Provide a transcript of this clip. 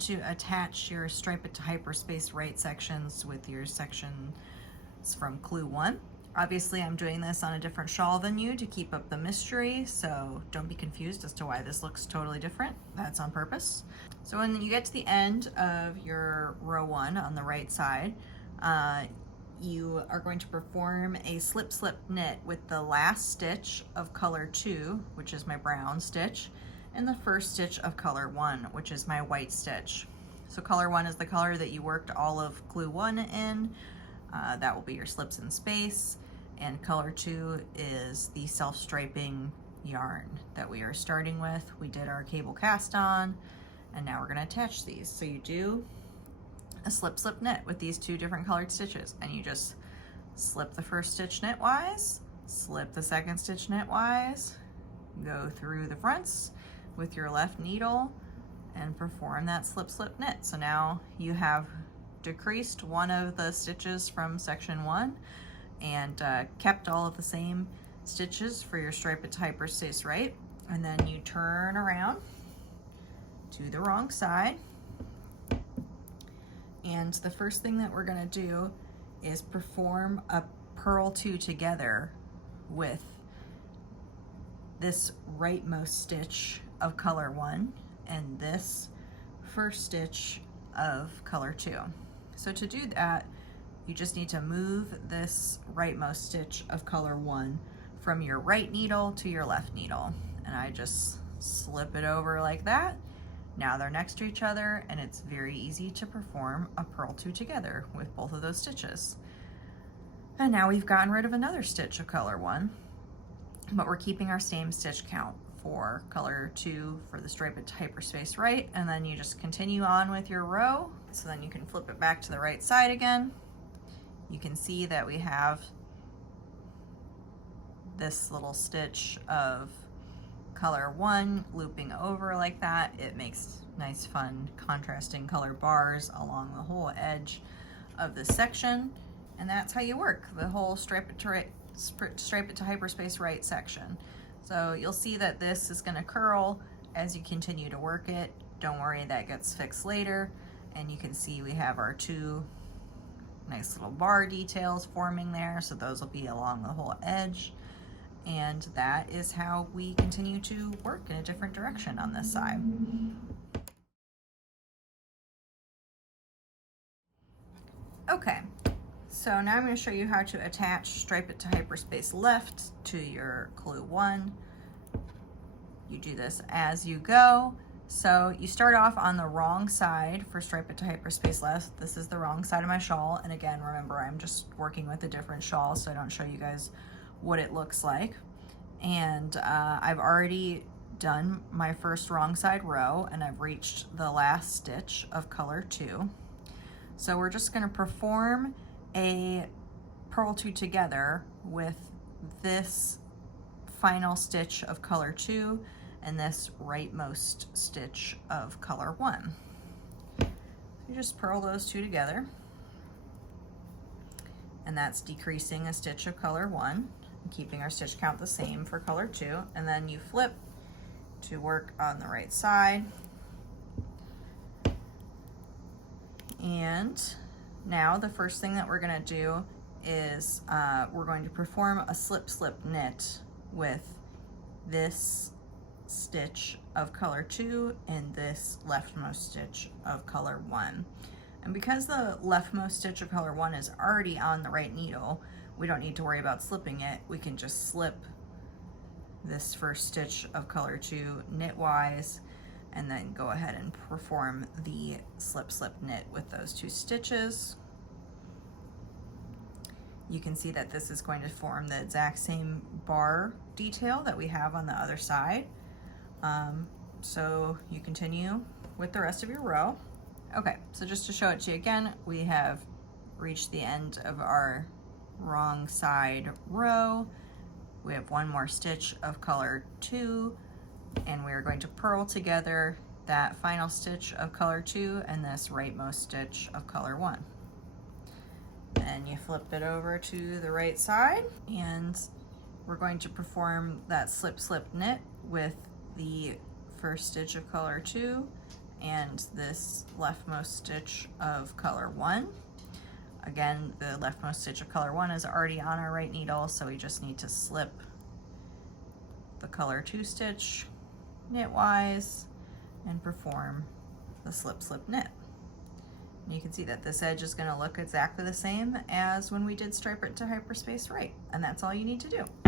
to attach your Stripe It to Hyperspace right sections with your sections from Clue 1. Obviously, I'm doing this on a different shawl than you to keep up the mystery, so don't be confused as to why this looks totally different. That's on purpose. So when you get to the end of your row 1 on the right side, you are going to perform a slip slip knit with the last stitch of color 2, which is my brown stitch, and the first stitch of color 1, which is my white stitch. So color 1 is the color that you worked all of Clue 1 in. That will be your slips in space, and color 2 is the self-striping yarn that we are starting with. We did our cable cast on, and now we're going to attach these. So you do a slip slip knit with these 2 different colored stitches, and you just slip the first stitch knitwise, slip the second stitch knitwise, go through the fronts with your left needle and perform that slip slip knit. So now you have decreased one of the stitches from section 1 and kept all of the same stitches for your Stripe It to Hyperspace right, and then you turn around to the wrong side, and the first thing that we're going to do is perform a purl 2 together with this rightmost stitch of color 1 and this first stitch of color 2. So to do that, you just need to move this rightmost stitch of color 1 from your right needle to your left needle. And I just slip it over like that. Now they're next to each other, and it's very easy to perform a purl 2 together with both of those stitches. And now we've gotten rid of another stitch of color 1, but we're keeping our same stitch count for color 2 for the Stripe It to Hyperspace right, and then you just continue on with your row. So then you can flip it back to the right side again. You can see that we have this little stitch of color 1 looping over like that. It makes nice fun contrasting color bars along the whole edge of this section, and that's how you work the whole Stripe It to Hyperspace right section. So you'll see that this is going to curl as you continue to work it. Don't worry, that gets fixed later. And you can see we have our 2 nice little bar details forming there, so those will be along the whole edge. And that is how we continue to work in a different direction on this side. Okay, so now I'm going to show you how to attach Stripe It to Hyperspace left to your Clue 1. You do this as you go. So you start off on the wrong side for Stripe It to Hyperspace left. This is the wrong side of my shawl. And again, remember, I'm just working with a different shawl, so I don't show you guys what it looks like. And I've already done my first wrong side row, and I've reached the last stitch of color 2. So we're just going to perform a purl 2 together with this final stitch of color 2 and this rightmost stitch of color 1. So you just purl those 2 together, and that's decreasing a stitch of color 1, keeping our stitch count the same for color 2, and then you flip to work on the right side. And now the first thing that we're going to do is we're going to perform a slip slip knit with this stitch of color 2 and this leftmost stitch of color 1. And because the leftmost stitch of color 1 is already on the right needle, we don't need to worry about slipping it. We can just slip this first stitch of color 2 knitwise and then go ahead and perform the slip slip knit with those 2 stitches. You can see that this is going to form the exact same bar detail that we have on the other side. So you continue with the rest of your row. Okay, so just to show it to you again, we have reached the end of our wrong side row. We have 1 more stitch of color 2, and we are going to purl together that final stitch of color 2 and this rightmost stitch of color 1. Then you flip it over to the right side, and we're going to perform that slip slip knit with the first stitch of color 2 and this leftmost stitch of color 1. Again, the leftmost stitch of color 1 is already on our right needle, so we just need to slip the color 2 stitch knitwise and perform the slip slip knit. And you can see that this edge is going to look exactly the same as when we did Stripe It to Hyperspace Right, and that's all you need to do.